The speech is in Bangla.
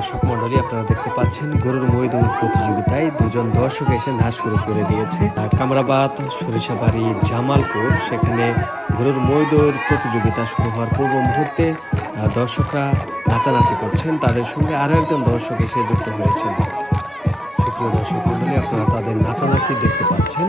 দর্শক মন্ডলী আপনারা দেখতে পাচ্ছেন গরুর মই দৌড় প্রতিযোগিতায় দুজন দর্শক এসে নাচ শুরু করে দিয়েছে। কামরাবাদ, সরিষাবাড়ি, জামালপুর, সেখানে গরুর মই দৌড় প্রতিযোগিতা শুরু হওয়ার পূর্ব মুহূর্তে দর্শকরা নাচানাচি করছেন। তাদের সঙ্গে আরও একজন দর্শক এসে যুক্ত হয়েছেন। সুপ্রিয় দর্শক মন্ডলী আপনারা তাদের নাচানাচি দেখতে পাচ্ছেন।